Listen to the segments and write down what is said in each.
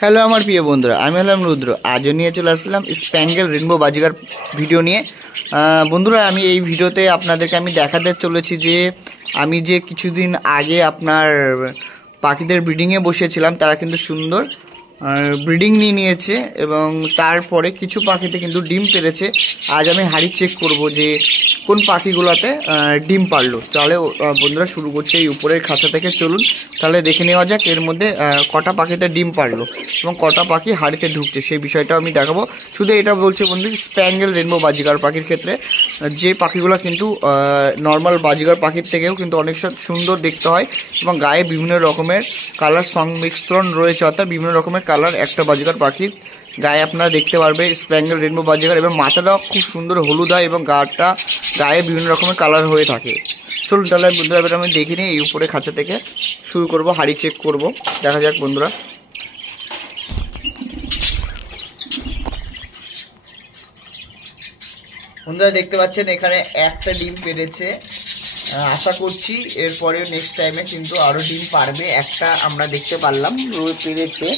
Hello আমার প্রিয় বন্ধুরা, আমি হলাম রুদ্র। আজও নিয়ে চলে আসলাম স্প্যাঙ্গেল রেনবো বাজিগার ভিডিও নিয়ে। বন্ধুরা, আমি এই ভিডিওতে আপনাদেরকে দেখাতে চলেছি যে আমি যে কিছুদিন আগে আপনার পাখিদের ব্রিডিংয়ে বসেছিলাম, তারা কিন্তু সুন্দর ব্রিডিং নিয়েছে এবং তারপরে কিছু পাখিতে কিন্তু ডিম পেরেছে। আজ আমি হাড়ি চেক করব যে কোন পাখিগুলোতে ডিম পারলো। তাহলে বন্ধুরা শুরু করছে এই উপরের খাঁচা থেকে। চলুন তাহলে দেখে নেওয়া যাক এর মধ্যে কটা পাখিতে ডিম পারলো এবং কটা পাখি হাড়িতে ঢুকছে, সেই বিষয়টাও আমি দেখাবো। শুধু এটা বলছে বন্ধু, স্প্যাঙ্গেল রেনবো বাজিগার পাখির ক্ষেত্রে যে পাখিগুলো কিন্তু নর্মাল বাজিগার পাখির থেকেও কিন্তু অনেক সুন্দর দেখতে হয় এবং গায়ে বিভিন্ন রকমের কালার সংমিশ্রণ রয়েছে, অর্থাৎ বিভিন্ন রকমের কালার একটা বাজিগার পাখির গায়ে আপনারা দেখতে পারবে স্প্যাঙ্গেল রেনবো বাজিগার। এবং মাথাটাও খুব সুন্দর হলুদ হয় এবং গায়ে বিভিন্ন রকমের কালার হয়ে থাকে। চলুন তাহলে বন্ধুরা এবার আমি দেখে নিই। এই উপরে খাঁচা থেকে শুরু করব, হাড়ি চেক করব, দেখা যাক বন্ধুরা। বন্ধুরা দেখতে পাচ্ছেন এখানে একটা ডিম পেরেছে। আশা করছি এরপরে নেক্সট টাইমে কিন্তু আরও ডিম পারবে। একটা আমরা দেখতে পারলাম পেরেছে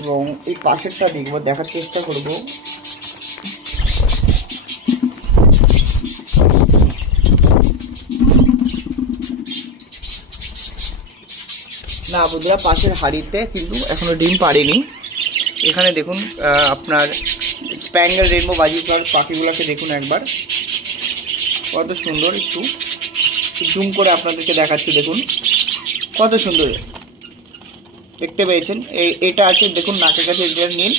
এবং এই পাশেরটা দেখবো, দেখার চেষ্টা করব। না বন্ধুরা, পাশের হাড়িতে কিন্তু এখনো ডিম পারেনি। এখানে দেখুন আপনার স্প্যাঙ্গেল রেনবো বাজিগার পাখিগুলোকে দেখুন একবার, কত সুন্দর। একটু জুম করে আপনাদেরকে দেখাচ্ছি, দেখুন কত সুন্দর দেখতে পেয়েছেন। এটা আছে দেখুন নাকের কাছে, এটা নীল,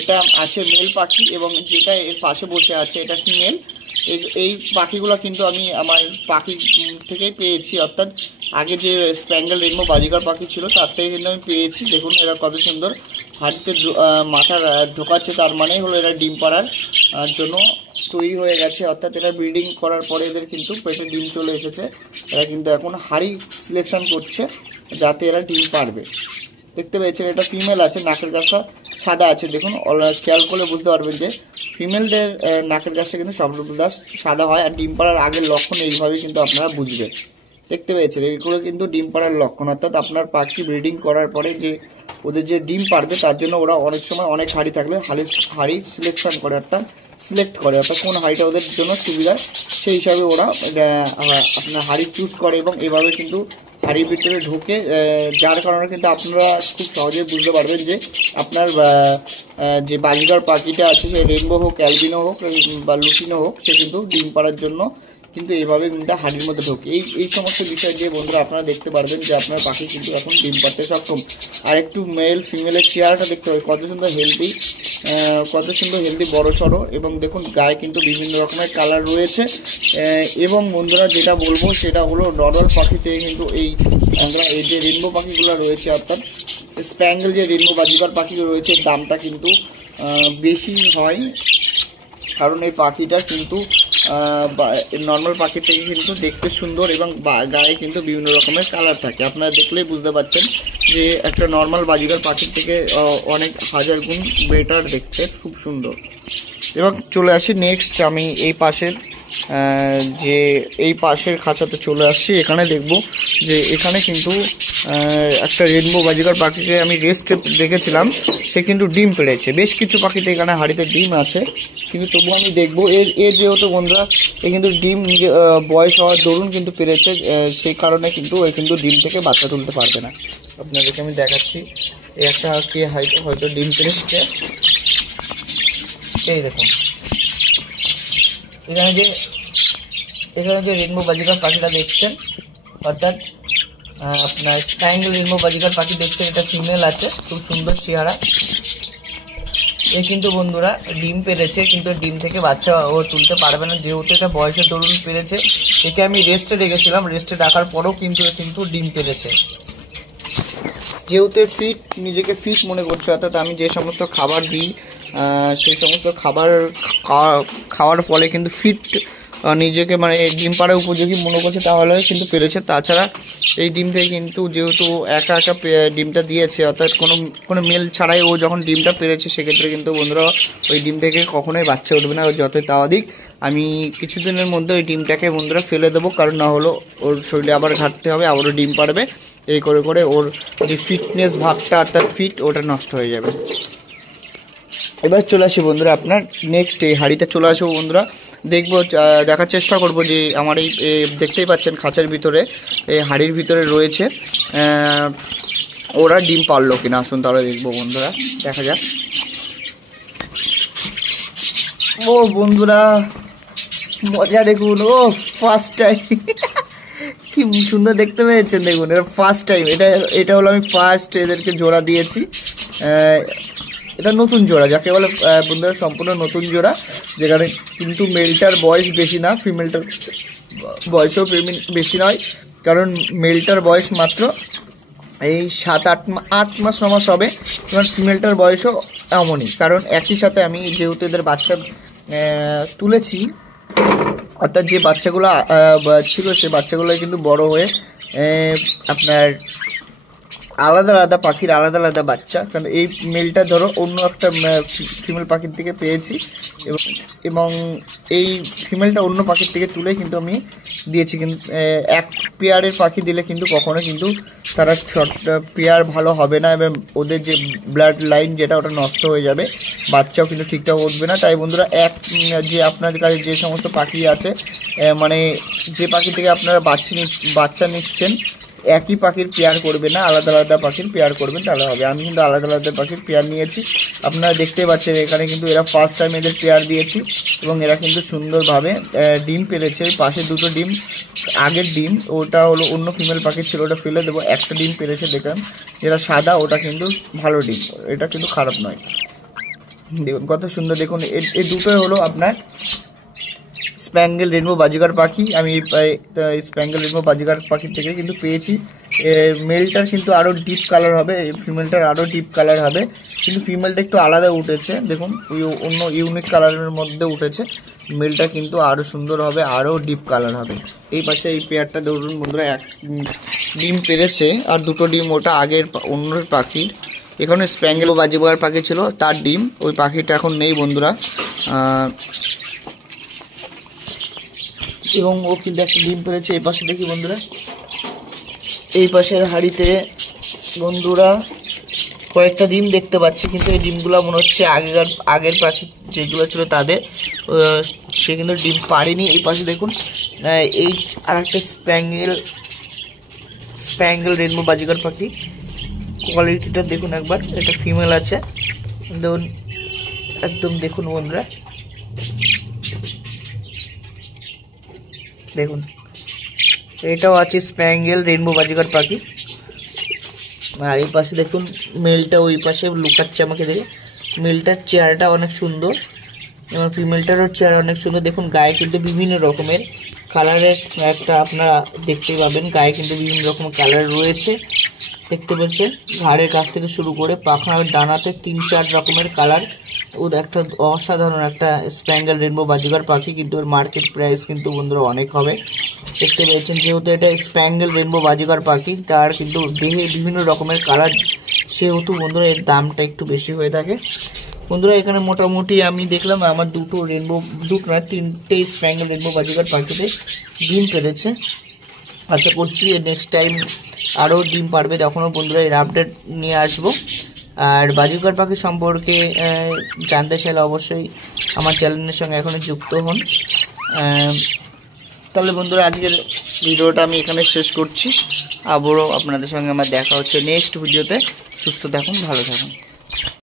এটা আছে মেল পাখি এবং যেটা এর পাশে বসে আছে এটা ফিমেল। এই পাখিগুলো কিন্তু আমি আমার পাখি থেকেই পেয়েছি, অর্থাৎ আগে যে স্প্যাঙ্গেল রেনবো বাজিগার পাখি ছিল তার থেকে কিন্তু আমি পেয়েছি। দেখুন এরা কত সুন্দর হাড়িতে মাথা ঢোকাচ্ছে, তার মানে হলো এরা ডিম পাড়ার জন্য তৈরি হয়ে গেছে, অর্থাৎ এরা ব্রিডিং করার পরে এদের কিন্তু পেটে ডিম চলে এসেছে। এরা কিন্তু এখন হাড়ি সিলেকশন করছে যাতে এরা ডিম পারবে। দেখতে পেয়েছেন এটা ফিমেল আছে, নাকের গাছটা সাদা আছে। দেখুন খেয়াল করলে বুঝতে পারবেন যে ফিমেলদের নাকের গাছটা কিন্তু সবগুলো সাদা হয়, আর ডিম পাড়ার আগের লক্ষণ এইভাবে কিন্তু আপনারা বুঝবেন। দেখতে পেয়েছেন এইগুলো কিন্তু ডিম পাড়ার লক্ষণ, অর্থাৎ আপনার পাখি ব্রিডিং করার পরে যে ওদের যে ডিম পারবে তার জন্য ওরা অনেক সময় অনেক হাড়ি থাকলে হাড়ি সিলেকশন করে, অর্থাৎ সিলেক্ট করে, অর্থাৎ কোন হাড়িটা ওদের জন্য সুবিধা সেই হিসাবে ওরা আপনার হাড়ি চুজ করে এবং এভাবে কিন্তু হাড়ির ভিতরে ঢোকে, যার কারণে কিন্তু আপনারা খুব সহজে বুঝতে পারবেন যে আপনার যে বাজিগার পাখিটা আছে, সে রেনবো হোক, অ্যালবিনো হোক বা লুটিনো হোক, সে কিন্তু ডিম পাড়ার জন্য কিন্তু এইভাবে কিন্তু হাড়ির মধ্যে ঢোকে। এই সমস্ত বিষয় দিয়ে বন্ধুরা আপনারা দেখতে পারবেন যে আপনার পাখি কিন্তু এখন ডিম পাড়তে সক্ষম। আর একটু মেল ফিমেলের চেহারাটা দেখতে হবে, কত সুন্দর হেলদি, বড় সড়ো এবং দেখুন গায়ে কিন্তু বিভিন্ন রকমের কালার রয়েছে। এবং বন্ধুরা যেটা বলবো সেটা হলো নর্মাল পাখি থেকে কিন্তু এই যে রেনবো পাখিগুলো রয়েছে, অর্থাৎ স্প্যাঙ্গেল যে রেনবো বাজিগার পাখি রয়েছে, দামটা কিন্তু বেশি হয়, কারণ এই পাখিটা কিন্তু নর্মাল পাখি থেকে কিন্তু দেখতে সুন্দর এবং গায়ে কিন্তু বিভিন্ন রকমের কালার থাকে। আপনারা দেখলেই বুঝতে পারছেন যে একটা নর্মাল বাজিগার পাখির থেকে অনেক হাজার গুণ বেটার দেখতে, খুব সুন্দর। এবং চলে আসি নেক্সট, আমি এই পাশের খাঁচাতে চলে আসছি। এখানে দেখব যে এখানে কিন্তু একটা রেনবো বাজিগার পাখিকে আমি রেস্ট রেখেছিলাম, সে কিন্তু ডিম পেড়েছে। বেশ কিছু পাখিতে এখানে হাড়িতে ডিম আছে, কিন্তু তবু আমি দেখবো এর যেহেতু বন্ধুরা এ কিন্তু ডিম বয়স হওয়ার দরুন কিন্তু পেরেছে, সেই কারণে কিন্তু এ কিন্তু ডিম থেকে বাচ্চা তুলতে পারবে না। আপনাদেরকে আমি দেখাচ্ছি, একটা কে হয়তো ডিম পেরেছে। এই দেখুন এখানে যে রেনবো বাজিগার পাখিটা দেখছেন, অর্থাৎ আপনার স্প্যাঙ্গেল রেনবো বাজিগার পাখি দেখছেন, এটা ফিমেল আছে, খুব সুন্দর চেহারা। এ কিন্তু বন্ধুরা ডিম পেরেছে, কিন্তু ডিম থেকে বাচ্চা ও তুলতে পারবে না, যেহেতু এটা বয়সের দরুন পেরেছে। একে আমি রেস্টে রেখেছিলাম, রেস্টে রাখার পরেও কিন্তু ডিম পেরেছে। যেহেতু নিজেকে ফিট মনে করছে, অর্থাৎ আমি যে সমস্ত খাবার দিই সেই সমস্ত খাবার খাওয়ার ফলে কিন্তু ফিট নিজেকে ডিম পাড়ার উপযোগী মনে করছে, তাহলে কিন্তু পেরেছে। তাছাড়া এই ডিম থেকে কিন্তু যেহেতু একা ডিমটা দিয়েছে, অর্থাৎ কোনো মেল ছাড়াই ও যখন ডিমটা পেরেছে, সেক্ষেত্রে কিন্তু বন্ধুরা ওই ডিম থেকে কখনোই বাচ্চা উঠবে না, যতই তাওয়াদিক। আমি কিছুদিনের মধ্যে ওই ডিমটাকে বন্ধুরা ফেলে দেবো, কারণ না হলো ওর শরীরে আবার ঘাটতে হবে, আবারও ডিম পারবে। এই করে করে ওর যে ফিটনেস ভাবটা অর্থাৎ ফিট ওটা নষ্ট হয়ে যাবে। এবার চলে আসি বন্ধুরা আপনার নেক্সট এই হাঁড়িতে চলে আসবো বন্ধুরা। দেখবো, দেখার চেষ্টা করব যে আমার এই দেখতেই পাচ্ছেন খাঁচার ভিতরে, এই হাঁড়ির ভিতরে রয়েছে ওরা ডিম পারলো কিনা। আসুন তাহলে দেখবো বন্ধুরা, দেখা যাক। ও বন্ধুরা মজা দেখুন, ও ফার্স্ট টাইম কি সুন্দর দেখতে পেয়েছেন, দেখুন এটা ফার্স্ট টাইম। এটা হলো আমি ফার্স্ট এদেরকে জোড়া দিয়েছি। এটা নতুন জোড়া যাকে বলে বন্ধুরা, সম্পূর্ণ নতুন জোড়া, যেখানে কিন্তু মেলটার বয়স বেশি না, ফিমেলটার বয়সও বেশি নয়, কারণ মেলটার বয়স মাত্র এই 7-8 মাস 9 মাস হবে, এবং ফিমেলটার বয়সও এমনই। কারণ একই সাথে আমি যেহেতু এদের বাচ্চা তুলেছি, অর্থাৎ যে বাচ্চাগুলো ছিল সে বাচ্চাগুলো কিন্তু বড় হয়ে আপনার আলাদা আলাদা পাখির আলাদা আলাদা বাচ্চা। কারণ এই মেলটা ধরো অন্য একটা ফিমেল পাখির থেকে পেয়েছি, এবং এই ফিমেলটা অন্য পাখির থেকে তুলে কিন্তু আমি দিয়েছি। কিন্তু এক পেয়ারের পাখি দিলে কিন্তু কখনো কিন্তু তারা পেয়ার ভালো হবে না, এবং ওদের যে ব্লাড লাইন যেটা ওটা নষ্ট হয়ে যাবে, বাচ্চাও কিন্তু ঠিকঠাক উঠবে না। তাই বন্ধুরা যে আপনাদের কাছে যে সমস্ত পাখি আছে, মানে যে পাখি থেকে আপনারা বাচ্চা নিচ্ছেন, একই পাখির পেয়ার করবে না, আলাদা আলাদা পাখির পেয়ার করবেন তাহলে হবে। আমি কিন্তু আলাদা আলাদা পাখির পেয়ার নিয়েছি, আপনারা দেখতে পাচ্ছেন এখানে কিন্তু এরা ফার্স্ট টাইম এদের পেয়ার দিয়েছি, এবং এরা কিন্তু সুন্দরভাবে ডিম পেরেছে। পাশে দুটো ডিম, আগের ডিম ওটা হলো অন্য ফিমেল পাখির ছিল, ওটা ফেলে দেবো। একটা ডিম পেরেছে দেখলাম, যেটা সাদা ওটা কিন্তু ভালো ডিম, এটা কিন্তু খারাপ নয়। দেখুন কত সুন্দর, দেখুন এই দুটোই হলো আপনার স্প্যাঙ্গেল রেনবো বাজিগার পাখি। আমি স্প্যাঙ্গেল রেনবো বাজিগার পাখির থেকে কিন্তু পেয়েছি। মেলটার কিন্তু আরও ডিপ কালার হবে, ফিমেলটার আরও ডিপ কালার হবে, কিন্তু ফিমেলটা একটু আলাদা উঠেছে, দেখুন অন্য ইউনিক কালারের মধ্যে উঠেছে। মেলটা কিন্তু আরও সুন্দর হবে, আরও ডিপ কালার হবে। এই পাশে এই পেয়ারটা ধরুন বন্ধুরা, এক ডিম পেরেছে, আর দুটো ডিম ওটা আগের অন্য পাখির। এখানে স্প্যাঙ্গেল বাজিগার পাখি ছিল, তার ডিম, ওই পাখিটা এখন নেই বন্ধুরা। এবং ও কিন্তু একটা ডিম পেরেছে। এই পাশে দেখি বন্ধুরা, এই পাশের হাঁড়িতে বন্ধুরা কয়েকটা ডিম দেখতে পাচ্ছি, কিন্তু এই ডিমগুলো মনে হচ্ছে আগের পাখি যেগুলো ছিল তাদের, সে কিন্তু ডিম পারেনি। এই পাশে দেখুন এই আর একটা স্প্যাঙ্গেল রেনবো বাজিগার পাখি, কোয়ালিটিটা দেখুন একবার, এটা ফিমেল আছে, দেখুন একদম দেখুন বন্ধুরা, দেখুন এটাও আছে স্প্যাঙ্গেল রেনবো বাজিগার পাখি। আর এই পাশে দেখুন মেলটা ওই পাশে লুকাচ্ছে আমাকে দেখে। মেলটার চেয়ারটা অনেক সুন্দর, এবং ফিমেলটারও চেয়ার অনেক সুন্দর। দেখুন গায়ে কিন্তু বিভিন্ন রকমের কালারের একটা আপনারা দেখতেই পাবেন, গায়ে কিন্তু বিভিন্ন রকমের কালার রয়েছে, দেখতে পাচ্ছেন। ঘাড়ের কাছ থেকে শুরু করে পাখনার ডানাতে 3-4 রকমের কালার। ও একটা অসাধারণ একটা স্প্যাঙ্গেল রেনবো বাজিগার পাখি, কিন্তু ওর মার্কেট প্রাইস কিন্তু বন্ধুরা অনেক হবে, দেখতে পেয়েছেন। যেহেতু এটা স্প্যাঙ্গেল রেনবো বাজিগার পাখি, তার কিন্তু দেহে বিভিন্ন রকমের কালার, সেহেতু বন্ধুরা এর দামটা একটু বেশি হয়ে থাকে। বন্ধুরা এখানে মোটামুটি আমি দেখলাম আমার দুটো না 3টে স্প্যাঙ্গেল রেনবো বাজিগার পাখিতে ডিম পেরেছে। আশা করছি নেক্সট টাইম আরও ডিম পারবে, তখনও বন্ধুরা এর আপডেট নিয়ে আসবো। আর বাজিগার পাখি সম্পর্কে জানতে চাইলে অবশ্যই আমার চ্যানেলের সঙ্গে এখনই যুক্ত হন। তাহলে বন্ধুরা আজকের ভিডিওটা আমি এখানে শেষ করছি, আবারও আপনাদের সঙ্গে আমার দেখা হচ্ছে নেক্সট ভিডিওতে। সুস্থ থাকুন, ভালো থাকুন।